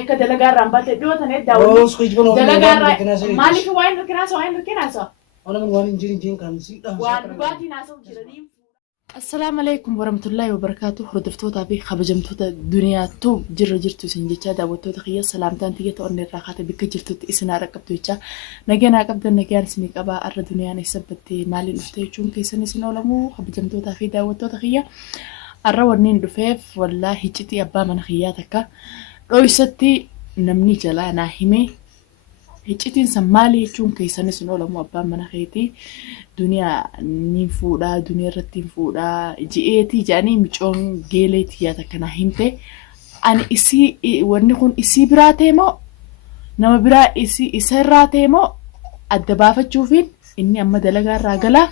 Eka dalagaa rambaate dhiyootan edda waliin maaliif waan nukkinaasa waan dhugaatii naasa'u jiranii. Assalaamu alaykum warahmatullahi wabarakatuh. Hordoftoota fi kabajamtoota duniyaattu jirtu isin jecha daawwattoota kiyya salaamtaan tiyya ta'oon irraa kaata bikka jirtutti isin haara qabdu jecha nagaan qabdan nagaan isin qabaa arra duniyaan eessabbatti maaliin dhufte jechuun keessan isin oolamu kabajamtoota fi daawwattoota kiyya arra wanneen dhufeef wallaahi hiccitii abbaa mana kiyyaa takka dhoysatti namni jalaa naa hime hiccitiin san maali jechuun keessan isin oolamu abbaan mana keetii duniyaa niin fuudhaa duniyaa irratti hin fuudhaa ji'eetii jedhanii micoon geeleetii yaata kana himte ani isii wanni kun isii biraa ta'e moo nama biraa isa irraa ta'e moo adda baafachuufiin inni amma dalagaa irraa galaa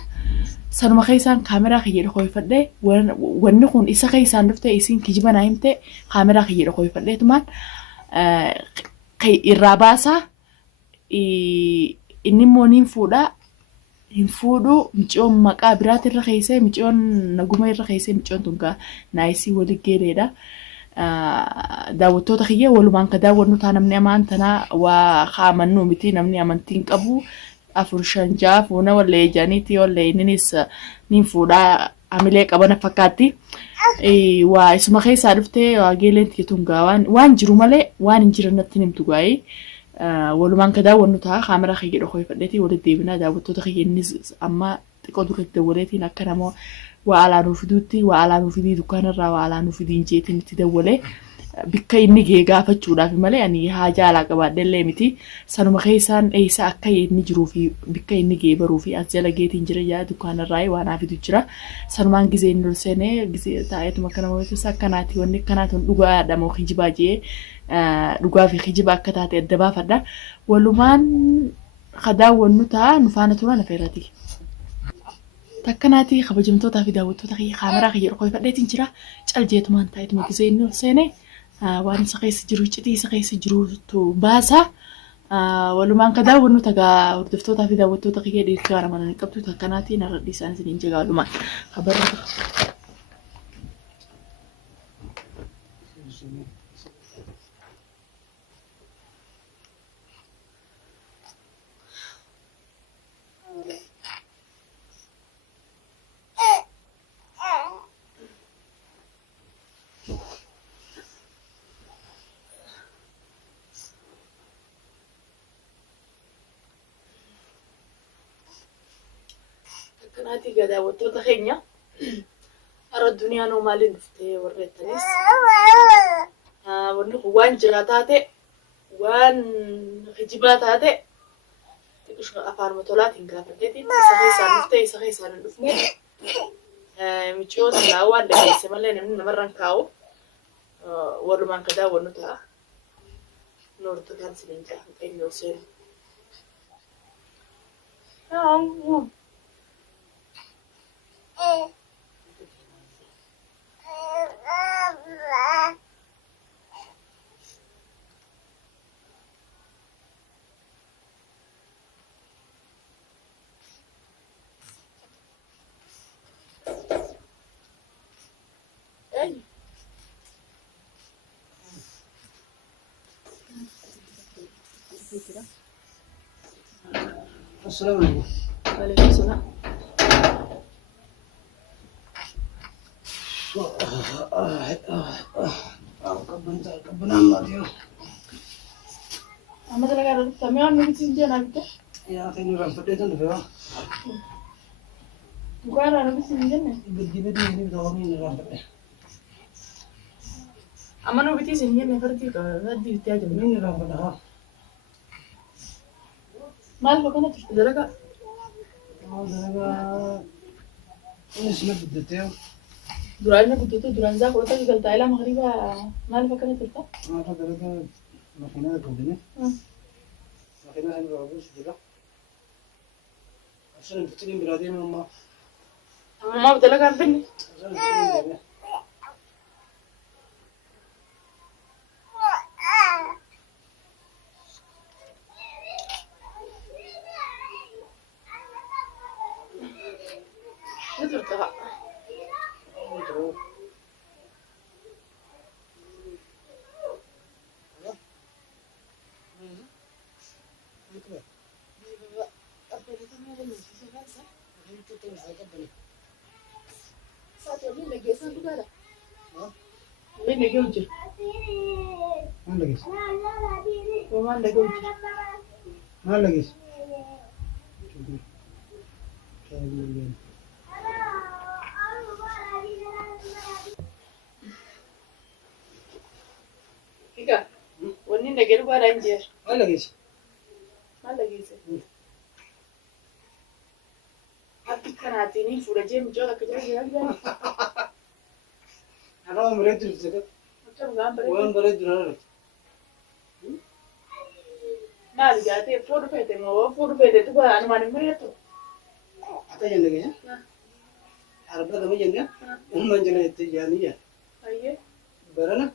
sanuma keessaan kaameraa kiyya dhokooyfadhee wanni kun isa keessaan dhufte isiin kijiba naa himte kaameraa kiyya dhokooyfadhee tumaan irraa baasaa inni immoo niin fuudhaa hin fuudhu micoon maqaa biraati irra keessee micoon naguma irra keessee micoon tungaa naayisii walii geeleedha. Daawwattoota kiyya walumaan ka daawwannu taa namni amantanaa waa haamannu miti namni amantiin qabu 4-5 fuuna wallee jaaniitii wallee inninis niin fuudhaa hamilee qabana fakkaatti. Waa isuma keessaa dhuftee waa geeleen tungaa waan jiru malee waan hin jiran natti himtu gaa'ii. walumaan ka daawwannu taa kaameraa kiyya dhokooyfadheetii walitti deebinaa daawwattoota kiyya innis amma xiqqoo duratti dawwaleetiin akka nama waa alaanuu fiduutti waa alaanuu fidii dukkaanarraa waa alaanuu fidiin jeetiin itti dawwalee bikka inni gee gaafachuudhaaf malee ani haajaa alaa qabaadhellee miti sanuma keessaan eessa akka inni jiruu fi bikka inni gee baruu fi as jala geetiin jira yaa dukkaanarraa waan hafitu jira sanumaan gizee inni ol seenee gizee taa'eetuma akka nama akkanaati wanni akkanaati dhugaadha moo kijibaa jee dhugaa fi kijiba akka taate adda baafadha walumaan kadaawwannu taa nufaana turan afeerati takkanaati kabajamtootaa fi daawwattoota kiyya kaameraa kiyya dhokooyfadheetiin jira caljeetumaan taa'eetuma gizee inni ol seenee waan isa keessa jiru iccitii isa keessa jirutu baasa walumaan ka daawwannu tagaa hordoftootaa fi daawwattoota kiyya dhiirtuu haara mana qabdu takkanaati narradhi isaan isiniin jegaa walumaan kabarra kanati gada daawwattoota keenya arra duniyaan maaliin dhuftee warreettanis wanni kun waan jiraa taate waan kijibaa taate xiqqoo afaanuma tolaatiin gaafadheetiin isa keessaan dhuftee isa keessaan hin dhufne micoota laa waan dhageesse malee namni namarraan kaa'u walumaan ka daawwannu ta'a noorta kan siniin jaafa eenyoo seenu. السلام عليكم. وعليكم السلام. كبنا الله ديو. أما تلاقي هذا تميان نبتين جانا بيته. يا أخي نوران فديتون دفعه. بقى أنا نبتين جانا. بدي بدي بدوامين نوران فديه. أما نبتين جانا فردي كهدي بتاعه. مين نوران فدها؟ مال بكرة تشتري درجة. درجة. اسمه بدتيه. دراينا بدتو دران زاك ولا تجي قلت عيلة مغربة مال بكرة تلتا. ما أخذ درجة ماكينة كودينة. ماكينة هني بروش جدا. عشان بتجي بلادين ماما. ما بدلك عن بني. نتركها. ما لقيت Ika, wani da girba da injiyar. ما لقيت Malage sai. Haki kana tini fura je mu joga ka jira jira. أنا مريت الزكاة Mutum ga bare. وين بريت جنرال Na riga te fodu fete mo fodu fete to ba an mani mure to. حتى جنة عرب هذا ما جنة هم جنة تجانية Ayye. برنا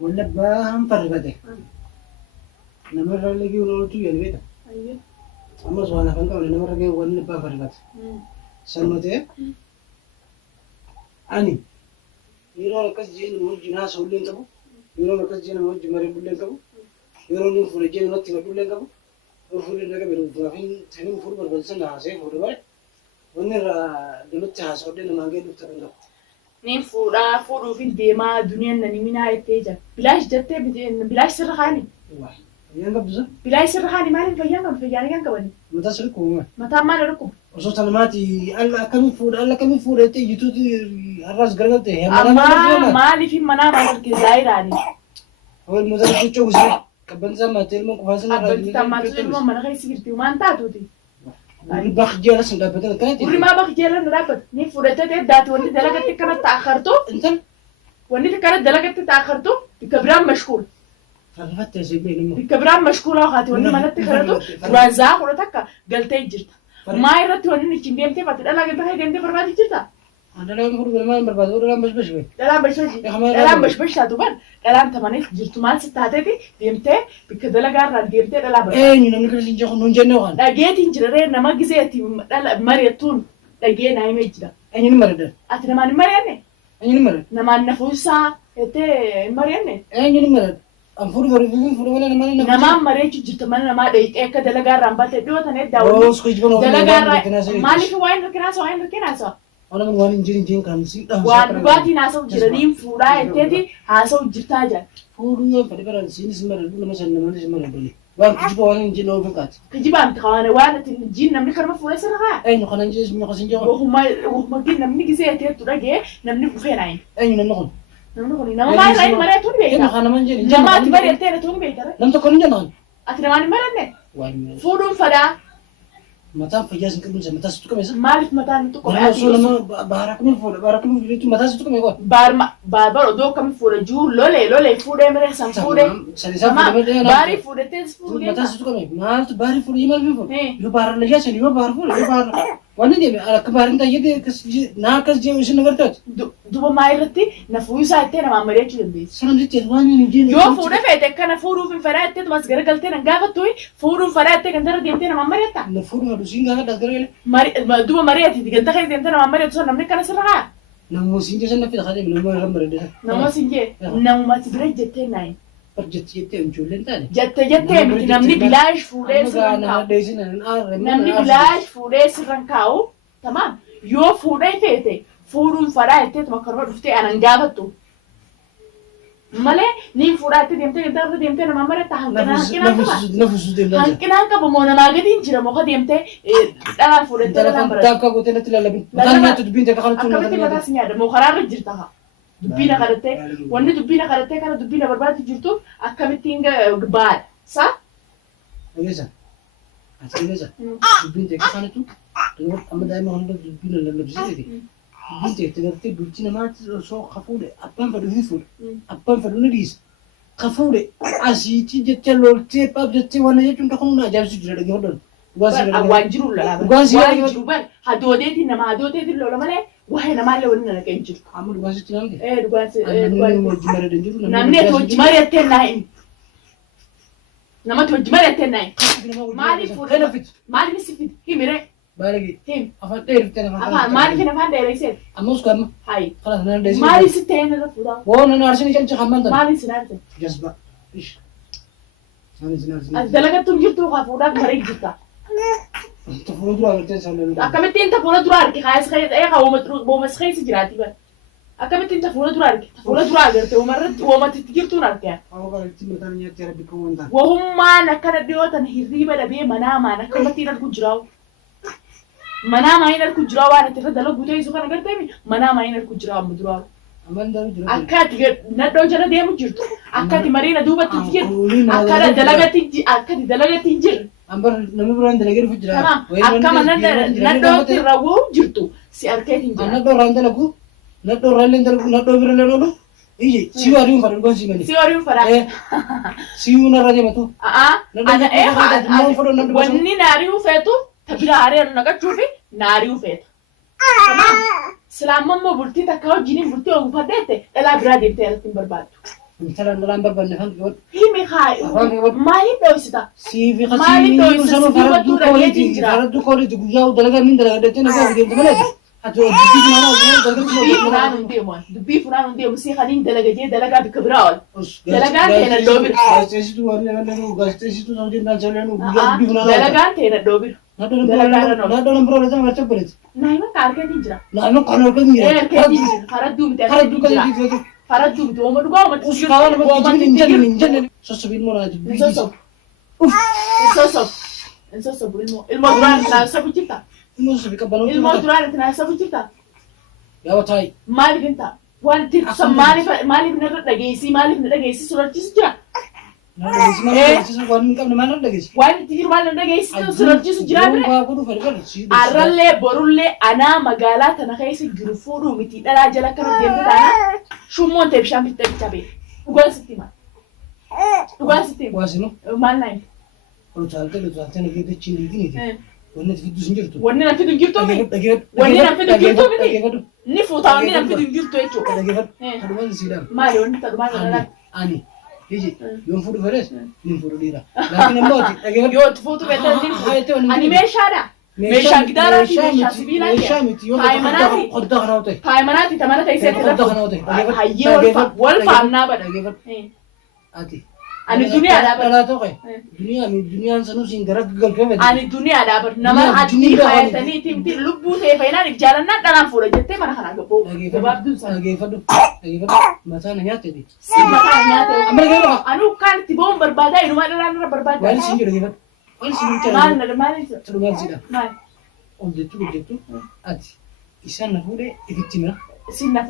ولا باهم فربته نمر لقي ونوتو ينبيته Ayye. أما سوانا فنكا ولا نمر لقي ولا با فربته سلمته أني يرون كاس جين موج ناس ولين كبو يرون كاس جين موج مري بولين كبو يرون نفور جين نوتي بولين كبو وفور لقى بيرو فين تاني فور بربلسن ناسه فور بره ونر دمت هاسودين مانجي دكتور Nin fuudha fuudhuufin deemaa duniyaan nani minaa jettee jira. Bilaash jettee bilaash sirra kaani. واحد يان قبضة Bilaash sirra kaani maaliin fayyaan qabu fayyaan kan qabani. متى سلكوا Mataan maal dhukkubu. وصوت الماتي ألا كم فود أنت يتوت الراس قرقته هي Amma maaliif manaa maal zaayiraani. هو المدرس يشوف زي كبن زمان تلمون كفاسنا Abbanti tammaatu ilmoo mana keessa jirti waan taatuuti. البخ جالس ولا بدل كانت Gurri maa bakki jeelan dhaabbata. Ni fudhatee daati wanti dalagatti kanatti akhartu. أنت Wanti kana dalagatti akhartu bikka biraan mashkuul. فرفت يا سيدي لما Bikka biraan mashkuulaa haati wanti manatti karatu duraan zaa kudha takka galtee jirta. Maa irratti wanni ittiin deemtee fatti dhalaa gadi deemtee barbaadi jirta. أنا لا أقول بالما برباد ولا بس بس بس Dhalaan bashbashi. Dhalaan bashbashi taatu ban dhalaan tamaniif jirtu maal si taateeti deemtee bikka dalagaarraa deemtee dhalaa bashbashi. إيه نحن نقدر نجاهم نجنن وان Dhageetiin jiraree nama gizeeti mari'attuun dhagee naa himee jira. أين المرد Ati namaan hin mari'anne? أين المرد Namaan nafuusaa jettee hin mari'anne? أين المرد أم فور ولا ما Namaan mari'achuu jirta mana namaa dhayixee akka dalagaarraan baatee dhiyootan eddaa روس كيف بنو dalagaarraa maaliif waa'een hirkinaasa waa'een hirkinaasa? أنا من وان جين كان سي Waan dhugaatiin haasa'u jiraniin fuudhaa jetteeti haasa'u jirtaa jira. فورو فدبر سينس مرد ولا مثلا ما نسمع مرد وان كيف وان جين أو فكات Kijibaan kawaana waan ati jiin namni kanuma fuudhee sirra kaa. أين خلنا نجلس من قصين جوا Wahuma namni gizeeteetu dhagee namni dhufee naayin. أين نقول Namni kun nama maal irraa mari'atuun أين beekta. خلنا من جين Nama ati mari'attee tuun beekta. لم تكن جنان Ati namaan hin mari'anne? وان Fuudhuun fadaa متى فجأة كم سنة متى ستكم يسا maaliif mataan nuti أنا qophii أصلا ما بارك من فيديو متى ستكم يقول baar odoo kami fuudha juu lolee fuudhee mireessan fuudhee baarii fuudhetee fuudhee متى ستكم ما باري فور يمال في فور إيه. يبار لجاش يبار فور يبار وانا دي على كبار انت يدي كس ناقص جي وش نغرتات duba maa irratti nafuu isaa ittee namaan mari'achuu dandeessu. سلام دي تلواني نجي Yoo fuudhee feete kana fuudhuuf hin fedhaa ittee tumas garagaltee nan gaafattu fuudhuun fedhaa ittee kan dara deemtee namaan mari'atta. نفور ما دوسين قاعد دغري Duba mari'ati ganta kee deemtee namaan mari'atu sun namni kana sirra haa. نموسين جسنا في خادم نمو رمر ده Namoota hin jee namumatti bira jettee naayin. فرجت يتي انجولن تاني Jettee miti namni bilaash fuudhee sirran انا kaa'u. دايسين انا Namni bilaash fuudhee sirran kaa'u tamam yoo fuudhee feete fuudhuun fedhaa jettee tuma karba dhuftee anan gaafattu. Malee niin fuudhaa itti deemtee ganta deemtee namaan mari'atta hanqinaan qaba. نفس دي لا Hanqinaan qaba moo namaa gadi hin jira muka deemtee dhalaan fuudhattee dhalaan baratte. داكا قلت لك لا لا كان تدبين تكخلت Akkamitti mataa si nyaadha moo karaarra jirta haa. Dubbiina kadhattee wanni dubbiina kadhattee kana dubbiina barbaadu jirtu akkamittiin baadha. Saa? ليش ليش دبين تكخلت تقول اما دائما هم دبين لا لبسيتي دبين تكتي دبين ما سو خفوله ابان فدو فول ابان فدو نديس خفوله اسيتي جتلولتي باب جتي وانا يجون تكون اجابس جرا دغدون Waan jiru lolaa. Waan jiru ban hadoodeetiin nama hadoodeetiin lola malee waa'ee namaallee waliin na naqee hin jiru. عمرو باسي تنام Namni ati wajji mari'attee naayin. Namatti wajji mari'attee naayin. Maaliif fuudhee maaliif si fide himire بالغي him افا دير تنا afaan maaliif afaan dheereessee اموس كم hayi خلاص انا دايس maaliif si ta'een irra fuudhaa وانا نارسني كم خمن maaliif si naarte جذبه ايش انا زنار as dalagattuun jirtu haa fuudhaaf marii jirta تفرض له على تنسى أكمل أنت فولا درارك خايس خايس أي ومس خايس جراتي بقى أكمل أنت فولا درارك فولا درارك ومرت وما تتجير تنارك يعني أو قال تيم مثلا يا ترى بيكون ده وهم ما نكنا ديوتا هيريبا لبيه منا نكمل تيرا الكجراو منا ما ينر الكجراو أنا ترى دلو بوتو يسوق أنا قلت أمي منا ما ينر الكجراو مدراو أمان ده جرا أكاد ندو جرا ديا مجرد أكاد مرينا دوبا تتجير أكاد دلقة تيجي أكاد دلقة تيجي أمبر نمي بران دلقة في جرا تمام أكما ندو تراوو جرتو سياركين جرا أنا دو ران دلقو ندو ران دلقو ندو بران دلقو إيه سيواريوم فرق بس سيماني سياريوم فرق سيونا راجع متو أنا إيه وني ناريو فيتو تبي عاري أنا نقول شوفي ناريو فيت تمام سلام ما بولتي تكاو جيني بولتي أو بدأت لا برادي بتاعتين برباد مثلا نلعب برباد نفهم كيف هي مخاي مالي تويستا سي في مالي تويستا خسي فرد دو كواليتي فرد دو كواليتي جاو دلقة من دلقة دتنا كذا كذا ملأ هتو دبي فلان ديمو سي خلين دلقة جي دلقة بكبراول دلقة تينا دوبر غاستيسيتو ولا غاستيسيتو سوتي نالسلانو دبي فلان دلقة تينا دوبر لا نمبر ولا زمان تبرت نايما كاركة تيجرا لا أنا كانوا كذي فرد دوم فرد دو كذي فرد دوم وما دوما ما وش كمان ما تيجي نجنن سوسبين مرة انسوسو انسوسو المدران لا سبتيتا الموسى بيكبرون المدران تنا سبتيتا يا وتاي مالك انت وانت مالك بنرد دغيسي مالك ندغيسي سورتي سجرا وانت تجير مالك دغيسي سورتي سجرا ارله برله انا مغالات انا خيس جروفودو متي دلا جلا كانو ديمتانا شومون تبشام بتبتابي وغان ستيما وغان ستيما واسنو مالناي لو نجيب تشيلي ديني ونت في دوسن جرتو وننا في دنجرتو مي وننا في دنجرتو مي نفوتا وننا في دنجرتو ايتو هذا سيدام ما يون تدمان اني يجي يوم فودو فريس نين فودو ديرا لكن موتي يو تفوتو بيتن اني ميشادا ميشا غدارا ميشا سبيلا هايمناتي هايمناتي تمانا تيسيت هاي والفامنا بدا اتي أنا الدنيا دابر لا توقع الدنيا سنو سينغرا قال كم أنا الدنيا دابر نما عدني حياتني تيمتي لبو تيفينا نجارنا دلام فورا جتة ما نخنا قبو جواب دوسا أجيفدو مثلا نياتي دي مثلا نياتي أمريكا أنا كان تبون بربادا إنه ما لنا بربادا وين سينجر أجيفد وين سينجر ما لنا ما لنا تلو سيدا ما أودتو أتي إسان نفوده إدتيمنا سينا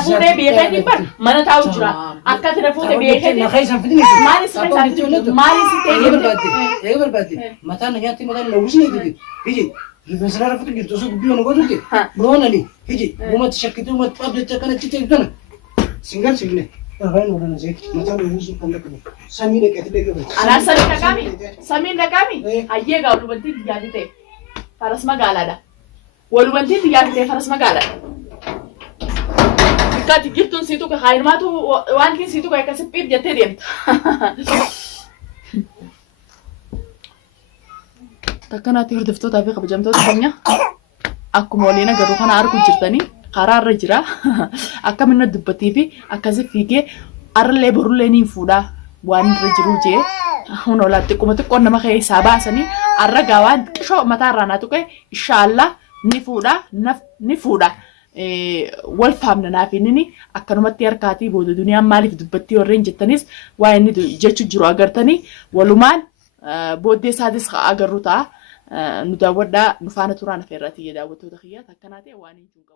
فوده بيكاني بر ما نتاو جرا أكثر فوده بيكاني نخيس فدني مالي سمعت مالي إيه بربادي مثلا نياتي مثلا لو وش نيجي يجي الفنسرة فتوى جت تصو بيونا قدوتي برونا لي يجي وما تشكتوا وما تقبل تكنا تيجي تنا سينغال رأي نورنا زي مثلا وش كنا كده سامي كده أنا سامي نكامي أيه قالوا بنتي ديابته فرس ما قال هذا ولو بنتي ديابته فرس ما قال كاتي جبتون سيتو كخير ما تو وانتي سيتو كأي كسبيب جت ديم تكناتي هردفتو تابي قبجمتو تبنيا أكو مولينا قالوا خنا أركو جرتني قرار رجرا أكا من الدبتي في أكاسي فيكي أرلي بروليني فودا وان رجروجي هونو لا تكو متكو نما خي ساباسني أرجعوان شو متى رانا توكي إن شاء الله نفودا والفهمنا نافينني أكنمتي أركاتي بود الدنيا مالي في دبتي ورين جتنيس وين جتشو جرو أجرتني ولمان بود سادس أجروتا نداودا نفانا ترانا في الراتية داوتو دخيات هكناتي واني جونكا.